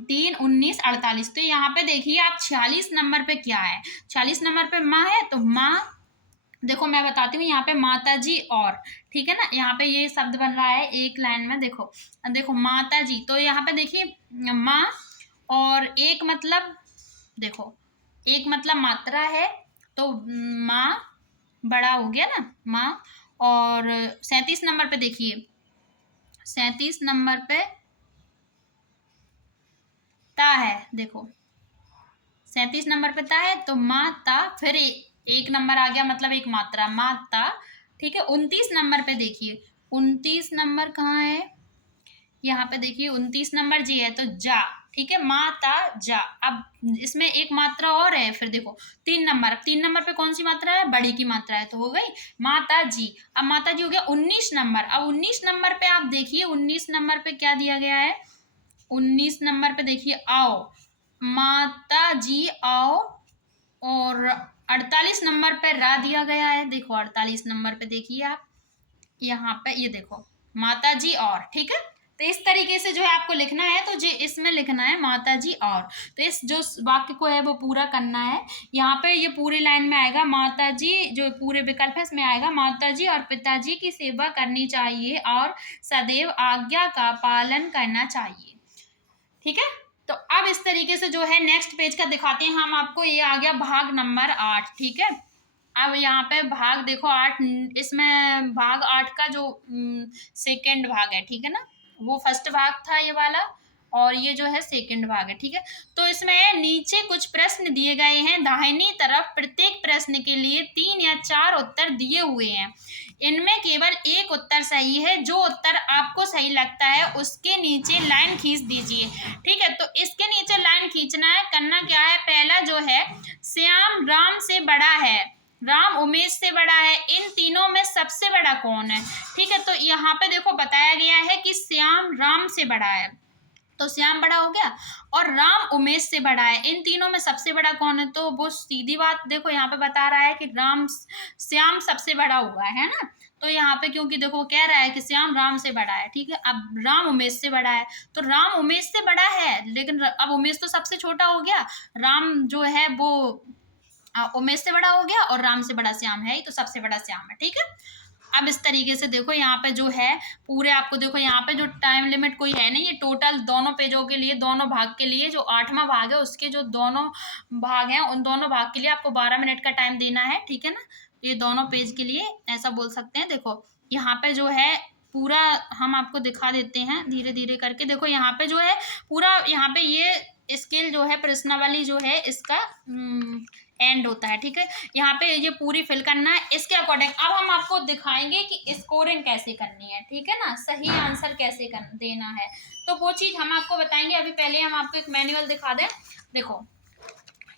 3 19, 48। तो यहाँ पे देखिए आप 46 नंबर पे क्या है, 46 नंबर पे माँ है। तो माँ, देखो मैं बताती हूँ, यहाँ पे माता जी और, ठीक है ना, यहाँ पे ये शब्द बन रहा है एक लाइन में। देखो माता जी, तो यहाँ पे देखिए माँ, और एक मतलब, देखो एक मतलब मात्रा है, तो माँ बड़ा हो गया ना माँ। और 37 नंबर पे देखिए, 37 नंबर पे ता है, देखो 37 नंबर पे ता है, तो माँ ता, फिर एक नंबर आ गया मतलब एक मात्रा, माँ ता, ठीक है। 29 नंबर पे देखिए, 29 नंबर कहाँ है, यहाँ पे देखिए 29 नंबर जी है, तो जा, ठीक है, माता जा। अब इसमें एक मात्रा और है, फिर देखो 3 नंबर, 3 नंबर पे कौन सी मात्रा है, बड़ी की मात्रा है, तो हो गई माता जी। अब माता जी हो गया 19 नंबर। अब 19 नंबर पे आप देखिए, 19 नंबर पे क्या दिया गया है, 19 नंबर पे देखिए आओ, माता जी आओ। और 48 नंबर पे रा दिया गया है, देखो 48 नंबर पे देखिए आप, यहाँ पे ये देखो माता जी और, ठीक है। तो इस तरीके से जो है आपको लिखना है, तो जो इसमें लिखना है माता जी और, तो इस जो वाक्य को है वो पूरा करना है। यहाँ पे ये पूरी लाइन में आएगा माता जी, जो पूरे विकल्प है इसमें आएगा माता जी और पिताजी की सेवा करनी चाहिए और सदैव आज्ञा का पालन करना चाहिए, ठीक है। तो अब इस तरीके से जो है नेक्स्ट पेज का दिखाते हैं हम आपको। ये आ गया भाग नंबर 8, ठीक है। अब यहाँ पे भाग देखो 8, इसमें भाग 8 का जो सेकंड भाग है, ठीक है ना, वो फर्स्ट भाग था ये वाला, और ये जो है सेकंड भाग है, ठीक है। तो इसमें नीचे कुछ प्रश्न दिए गए हैं, दाहिनी तरफ प्रत्येक प्रश्न के लिए 3 या 4 उत्तर दिए हुए हैं। इनमें केवल एक उत्तर सही है। जो उत्तर आपको सही लगता है उसके नीचे लाइन खींच दीजिए, ठीक है। तो इसके नीचे लाइन खींचना है, करना क्या है, पहला जो है श्याम राम से बड़ा है, राम उमेश से बड़ा है, इन तीनों में सबसे बड़ा कौन है? ठीक है, तो यहाँ पे देखो बताया गया है कि श्याम राम से बड़ा है, तो श्याम बड़ा हो गया और राम उमेश से बड़ा है, इन तीनों में सबसे बड़ा कौन है? तो वो सीधी बात देखो यहाँ पे बता रहा है कि श्याम सबसे बड़ा हुआ है ना। तो यहाँ पे क्योंकि देखो कह रहा है कि श्याम राम से बड़ा है, ठीक है। अब राम उमेश से बड़ा है, तो राम उमेश से बड़ा है, लेकिन अब उमेश तो सबसे छोटा हो गया, राम जो है वो उमेश से बड़ा हो गया और राम से बड़ा श्याम है ही, तो सबसे बड़ा श्याम है, ठीक है। अब इस तरीके से देखो यहाँ पे जो है पूरे आपको देखो यहाँ पे जो टाइम लिमिट कोई है नहीं, ये टोटल दोनों पेजों के लिए, दोनों भाग के लिए, जो 8वां भाग है उसके जो दोनों भाग हैं उन दोनों भाग के लिए आपको 12 मिनट का टाइम देना है, ठीक है ना। ये दोनों पेज के लिए ऐसा बोल सकते हैं। देखो यहाँ पे जो है पूरा हम आपको दिखा देते हैं धीरे धीरे करके। देखो यहाँ पे जो है पूरा यहाँ पे ये स्केल जो है प्रश्नावली जो है इसका एंड होता है, ठीक है। यहाँ पे ये पूरी फिल करना है इसके अकॉर्डिंग। अब हम आपको दिखाएंगे कि स्कोरिंग कैसे करनी है, ठीक है ना, सही आंसर कैसे देना है, तो वो चीज हम आपको बताएंगे। अभी पहले हम आपको एक मैनुअल दिखा दें। देखो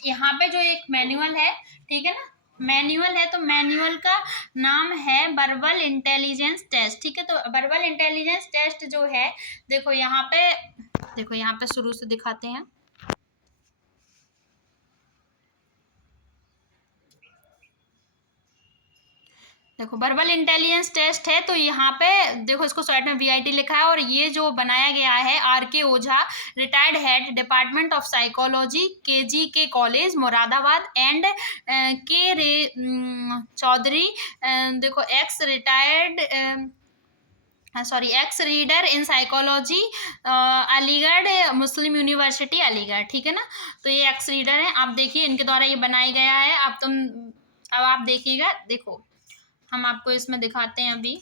यहाँ पे जो एक मैनुअल है, ठीक है ना, मैनुअल है, तो मैनुअल का नाम है वर्बल इंटेलिजेंस टेस्ट, ठीक है। तो वर्बल इंटेलिजेंस टेस्ट जो है देखो यहाँ पे शुरू से दिखाते हैं। देखो वर्बल इंटेलिजेंस टेस्ट है, तो यहाँ पे देखो इसको शॉर्ट में VIT लिखा है, और ये जो बनाया गया है RK Ojha, retired head department of psychology KGK college Moradabad, and के रे चौधरी, देखो x reader in psychology Aligarh Muslim university Aligarh, ठीक है ना। तो ये एक्स रीडर है, आप देखिए इनके द्वारा ये बनाया गया है। अब आप देखिएगा, देखो हम आपको इसमें दिखाते हैं। अभी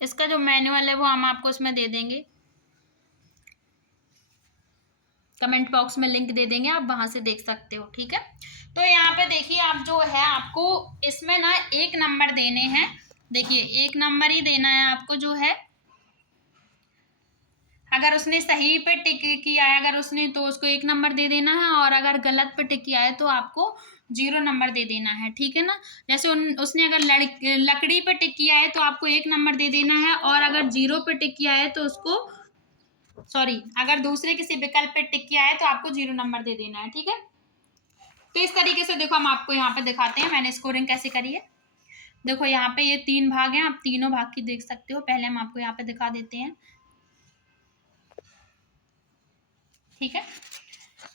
इसका जो मैनुअल है वो हम आपको इसमें दे देंगे, कमेंट बॉक्स में लिंक दे देंगे, आप वहां से देख सकते हो, ठीक है। तो यहाँ पे देखिए आप जो है आपको इसमें ना 1 नंबर देने हैं। देखिए 1 नंबर ही देना है आपको, जो है अगर उसने सही पे टिक किया है, अगर उसने, तो उसको 1 नंबर दे देना है, और अगर गलत पे टिक किया है तो आपको 0 नंबर दे देना है, ठीक है ना। जैसे उसने अगर लकड़ी पे टिक किया है तो आपको 1 नंबर दे देना है, और अगर 0 पे टिक किया है तो उसको अगर दूसरे किसी विकल्प पे टिक किया है तो आपको 0 नंबर दे देना है, ठीक है। तो इस तरीके से देखो हम आपको यहाँ पे दिखाते हैं मैंने स्कोरिंग कैसे करी है। देखो यहाँ पे ये 3 भाग हैं, आप तीनों भाग की देख सकते हो। पहले हम आपको यहाँ पे दिखा देते हैं, ठीक है।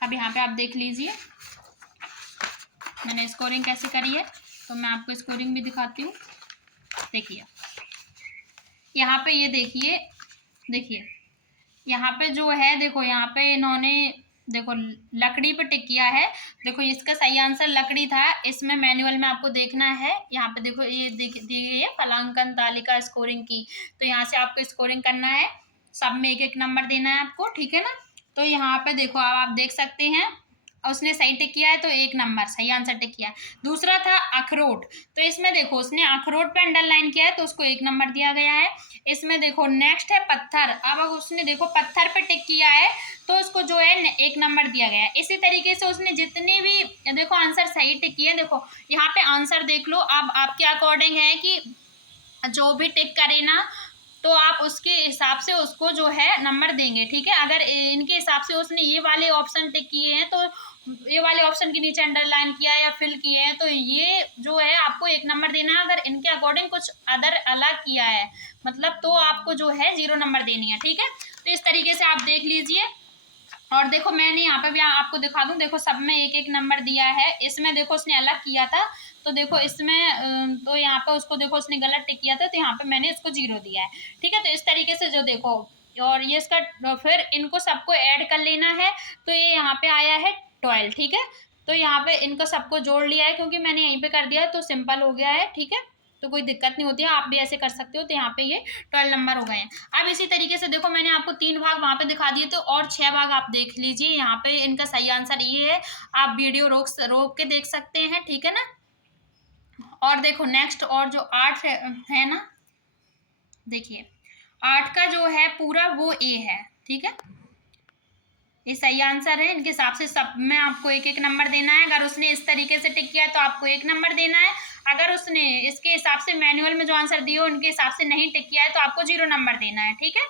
अब यहाँ पे आप देख लीजिए मैंने स्कोरिंग कैसे करी है, तो मैं आपको स्कोरिंग भी दिखाती हूँ। देखिए यहाँ पे ये देखिए यहाँ पे जो है, देखो यहाँ पे इन्होंने देखो लकड़ी पे टिक किया है। देखो इसका सही आंसर लकड़ी था। इसमें मैनुअल में आपको देखना है, यहाँ पे देखो ये दी गई है फलांकन तालिका स्कोरिंग की, तो यहाँ से आपको स्कोरिंग करना है, सब में 1-1 नंबर देना है आपको, ठीक है ना। तो यहाँ पे देखो अब आप देख सकते हैं, उसने सही टिक किया है तो 1 नंबर सही आंसर टिक किया है। दूसरा था अखरोट, तो इसमें देखो उसने अखरोट पे अंडरलाइन किया है तो उसको 1 नंबर दिया गया है। इसमें देखो नेक्स्ट है पत्थर, अब उसने देखो पत्थर पे टिक किया है तो उसको जो है 1 नंबर दिया गया है। इसी तरीके से उसने जितने भी देखो आंसर सही टिक किए, देखो यहाँ पे आंसर देख लो। अब आपके अकॉर्डिंग है कि जो भी टिक करे ना, तो आप उसके हिसाब से उसको जो है नंबर देंगे, ठीक है। अगर इनके हिसाब से उसने ये वाले ऑप्शन टिक किए हैं, तो ये वाले ऑप्शन के नीचे अंडरलाइन किया है या फिल किए हैं, तो ये जो है आपको 1 नंबर देना है। अगर इनके अकॉर्डिंग कुछ अदर अलग किया है मतलब, तो आपको जो है 0 नंबर देनी है, ठीक है। तो इस तरीके से आप देख लीजिए। और देखो मैंने यहाँ पे भी आपको दिखा दूँ, देखो सब में 1-1 नंबर दिया है। इसमें देखो उसने अलग किया था, तो देखो इसमें तो यहाँ पे उसको देखो उसने गलत टिक किया था, तो यहाँ पे मैंने इसको 0 दिया है, ठीक है। तो इस तरीके से जो देखो, और ये इसका फिर इनको सबको ऐड कर लेना है, तो ये यहाँ पे आया है 12, ठीक है। तो यहाँ पे इनको सबको जोड़ लिया है, क्योंकि मैंने यहीं पे कर दिया है तो सिंपल हो गया है, ठीक है। तो कोई दिक्कत नहीं होती है, आप भी ऐसे कर सकते हो। तो यहाँ पे ये 12 नंबर हो गए हैं। अब इसी तरीके से देखो मैंने आपको 3 भाग वहाँ पे दिखा दिए, तो और 6 भाग आप देख लीजिए। यहाँ पे इनका सही आंसर ये है, आप वीडियो रोक के देख सकते हैं, ठीक है ना। और देखो नेक्स्ट, और जो 8 है ना, देखिए 8 का जो है पूरा वो ए है, ठीक है। ये सही आंसर है। इनके हिसाब से सब में आपको एक एक नंबर देना है। अगर उसने इस तरीके से टिक किया तो आपको 1 नंबर देना है। अगर उसने इसके हिसाब से मैनुअल में जो आंसर दिए हो उनके हिसाब से नहीं टिक किया है तो आपको 0 नंबर देना है, ठीक है।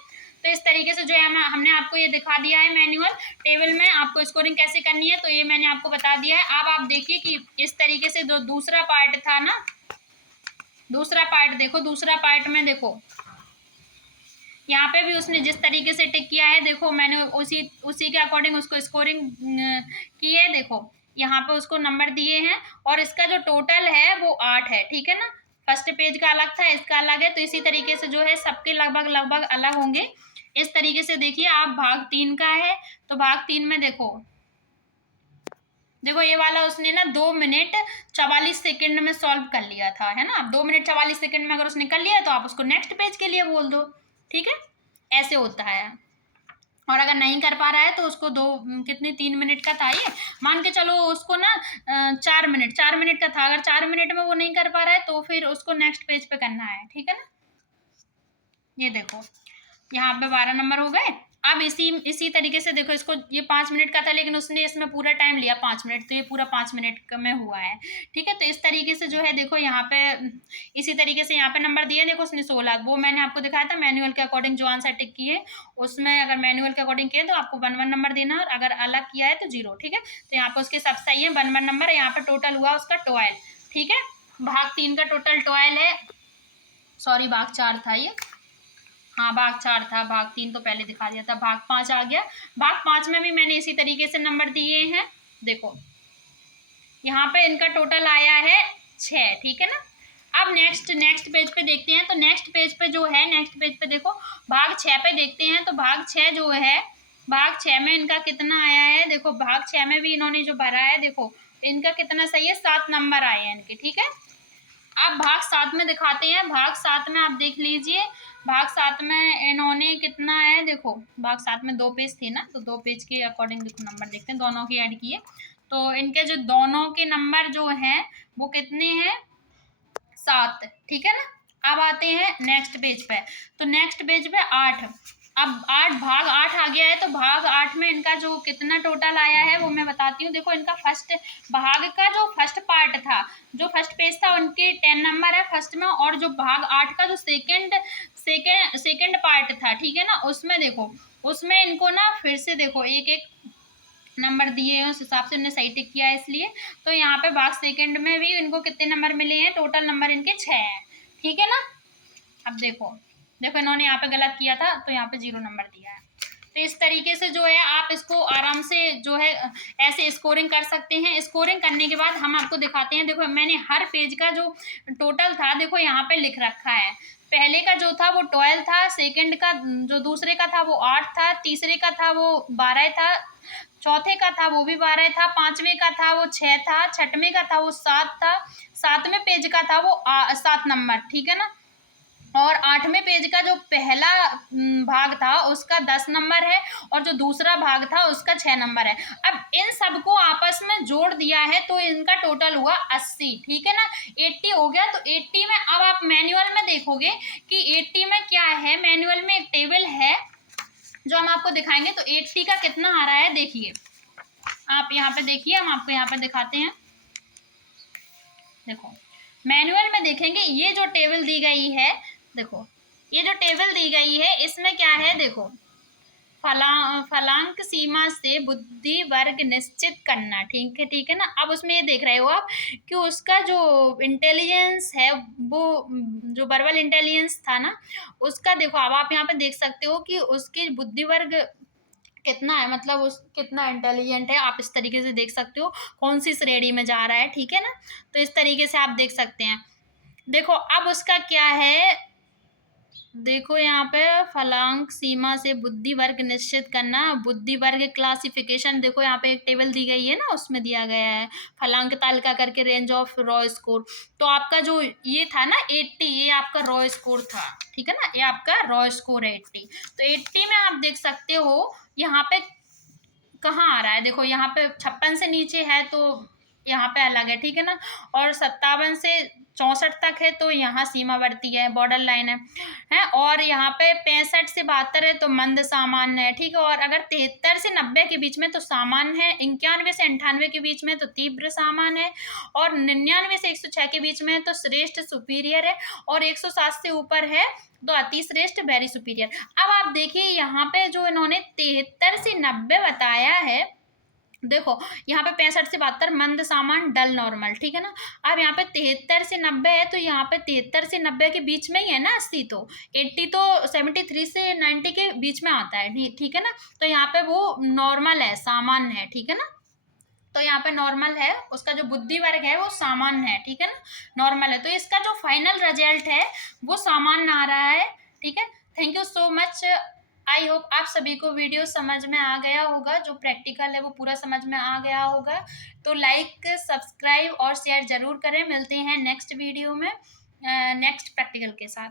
तो इस तरीके से जो है हमने आपको ये दिखा दिया है मैनुअल टेबल में आपको स्कोरिंग कैसे करनी है, तो ये मैंने आपको बता दिया है। अब आप देखिए कि इस तरीके से जो दूसरा पार्ट था ना, दूसरा पार्ट देखो, दूसरा पार्ट में देखो यहाँ पे भी उसने जिस तरीके से टिक किया है, देखो मैंने उसी के अकॉर्डिंग उसको स्कोरिंग की है। देखो यहाँ पे उसको नंबर दिए हैं और इसका जो टोटल है वो 8 है, ठीक है ना। फर्स्ट पेज का अलग था, इसका अलग है, तो इसी तरीके से जो है सबके लगभग लगभग अलग होंगे। इस तरीके से देखिए आप भाग 3 का है तो भाग 3 में देखो ये वाला उसने ना 2 मिनट 44 सेकंड में सॉल्व कर लिया था, है ना। अब 2 मिनट 44 सेकंड में अगर उसने कर लिया तो आप उसको नेक्स्ट पेज के लिए बोल दो, ठीक है। ऐसे होता है। और अगर नहीं कर पा रहा है तो उसको 3 मिनट का था ये, मान के चलो उसको ना 4 मिनट का था। अगर 4 मिनट में वो नहीं कर पा रहा है तो फिर उसको नेक्स्ट पेज पे करना है, ठीक है ना। ये देखो यहाँ पे 12 नंबर हो गए। अब इसी तरीके से देखो, इसको ये 5 मिनट का था लेकिन उसने इसमें पूरा टाइम लिया 5 मिनट, तो ये पूरा 5 मिनट में हुआ है, ठीक है। तो इस तरीके से जो है देखो यहाँ पे इसी तरीके से यहाँ पे नंबर दिए, देखो उसने 16, वो मैंने आपको दिखाया था मैनुअल के अकॉर्डिंग जो आंसर टिक किए उसमें अगर मैनुअल के अकॉर्डिंग किए तो आपको 1 नंबर देना और अगर अलग किया है तो 0, ठीक है। तो यहाँ पे उसके सब सही है, 1 नंबर। यहाँ पे टोटल हुआ उसका 12, ठीक है। भाग 3 का टोटल 12 है, सॉरी भाग 4 था ये, हाँ भाग 4 था, भाग 3 तो पहले दिखा दिया था। भाग 5 आ गया। भाग 5 में भी मैंने इसी तरीके से नंबर दिए हैं। देखो यहाँ पे इनका टोटल आया है 6, ठीक है ना। अब नेक्स्ट पेज पे देखते हैं। तो नेक्स्ट पेज पे जो है, नेक्स्ट पेज पे देखो भाग 6 पे देखते हैं। तो भाग 6 जो है, भाग 6 में इनका कितना आया है, देखो भाग 6 में भी इन्होंने जो भरा है, देखो इनका कितना सही है, 7 नंबर आए हैं इनके, ठीक है। अब भाग 7 में दिखाते हैं। भाग 7 में आप देख लीजिए, भाग 7 में इन्होंने कितना है, देखो भाग 7 में 2 पेज थे ना, तो 2 पेज के अकॉर्डिंग देखो नंबर देखते हैं, दोनों के ऐड किए तो इनके जो दोनों के नंबर जो हैं वो कितने हैं, 7, ठीक है ना। अब आते हैं नेक्स्ट पेज पे। तो नेक्स्ट पेज पे 8, अब भाग 8 आ गया है। तो भाग 8 में इनका जो कितना टोटल आया है वो मैं बताती हूँ। देखो इनका फर्स्ट भाग का जो फर्स्ट पार्ट था, जो फर्स्ट पेज था, उनके 10 नंबर है फर्स्ट में, और जो भाग 8 का जो सेकेंड पार्ट था, ठीक है ना, उसमें देखो उसमें इनको ना फिर से देखो एक एक नंबर दिए हैं, उस हिसाब से उन्होंने सही टिक किया है इसलिए। तो यहाँ पे भाग सेकंड में भी इनको कितने नंबर मिले हैं, टोटल नंबर इनके 6 हैं, ठीक है ना। अब देखो इन्होंने यहाँ पे गलत किया था तो यहाँ पे 0 नंबर दिया है। तो इस तरीके से जो है आप इसको आराम से जो है ऐसे स्कोरिंग कर सकते हैं। स्कोरिंग करने के बाद हम आपको दिखाते हैं। देखो मैंने हर पेज का जो टोटल था देखो यहाँ पे लिख रखा है। पहले का जो था वो 12 था, सेकंड का जो दूसरे का था वो 8 था, तीसरे का था वो 12 था, चौथे का था वो भी 12 था, पांचवें का था वो 6 था, छठवें का था वो 7 था, सातवें पेज का था वो 7 नंबर, ठीक है ना। और 8वें पेज का जो पहला भाग था उसका 10 नंबर है और जो दूसरा भाग था उसका 6 नंबर है। अब इन सबको आपस में जोड़ दिया है तो इनका टोटल हुआ 80, ठीक है ना। 80 हो गया। तो 80 में अब आप मैनुअल में देखोगे कि 80 में क्या है, मैनुअल में एक टेबल है जो हम आपको दिखाएंगे। तो 80 का कितना आ रहा है देखिए, आप यहाँ पे देखिए, हम आपको यहाँ पे दिखाते हैं। देखो मैनुअल में देखेंगे ये जो टेबल दी गई है, देखो ये जो टेबल दी गई है इसमें क्या है, देखो फलांक सीमा से बुद्धि वर्ग निश्चित करना, ठीक है ना। अब उसमें ये देख रहे हो आप कि उसका जो इंटेलिजेंस है वो जो वर्बल इंटेलिजेंस था ना उसका, देखो अब आप यहाँ पे देख सकते हो कि उसकी बुद्धि वर्ग कितना है, मतलब उस कितना इंटेलिजेंट है। आप इस तरीके से देख सकते हो कौन सी श्रेणी में जा रहा है, ठीक है ना। तो इस तरीके से आप देख सकते हैं। देखो अब उसका क्या है, देखो यहाँ पे फलांक सीमा से बुद्धि वर्ग निश्चित करना, बुद्धि वर्ग क्लासिफिकेशन, देखो यहाँ पे एक टेबल दी गई है ना, उसमें दिया गया है फलांक तालिका करके रेंज ऑफ रॉ स्कोर। तो आपका जो ये था ना 80, ये आपका रॉ स्कोर था, ठीक है ना, ये आपका रॉ स्कोर है 80। तो 80 में आप देख सकते हो यहाँ पे कहाँ आ रहा है, देखो यहाँ पे 56 से नीचे है तो यहाँ पे अलग है, ठीक है ना। और 57 से 64 तक है तो यहाँ सीमावर्ती है, बॉर्डर लाइन है। और यहाँ पे 65 से 72 है तो मंद सामान्य है, ठीक है। और अगर 73 से 90 के बीच में तो सामान्य है, 91 से 98 के बीच में तो तीव्र सामान्य है, और 99 से 106 के बीच में तो श्रेष्ठ सुपीरियर है, और 107 से ऊपर है तो अति श्रेष्ठ वेरी सुपीरियर। अब आप देखिए यहाँ पे जो इन्होंने 73 से 90 बताया है, देखो यहाँ पे 65 से 72 मंद सामान्य डल नॉर्मल, ठीक है ना। अब यहाँ पे 73 से 90 है तो यहाँ पे 73 से 90 के बीच में ही है ना 80, तो 80 तो 73 से 90 के बीच में आता है, ठीक है ना। तो यहाँ पे वो नॉर्मल है, सामान्य है, ठीक है ना। तो यहाँ पे नॉर्मल है, उसका जो बुद्धि वर्ग है वो सामान्य है, ठीक है ना, नॉर्मल है। तो इसका जो फाइनल रिजल्ट है वो सामान्य आ रहा है, ठीक है। Thank you so much. I hope आप सभी को वीडियो समझ में आ गया होगा, जो प्रैक्टिकल है वो पूरा समझ में आ गया होगा। तो लाइक, सब्सक्राइब और शेयर जरूर करें। मिलते हैं नेक्स्ट वीडियो में नेक्स्ट प्रैक्टिकल के साथ।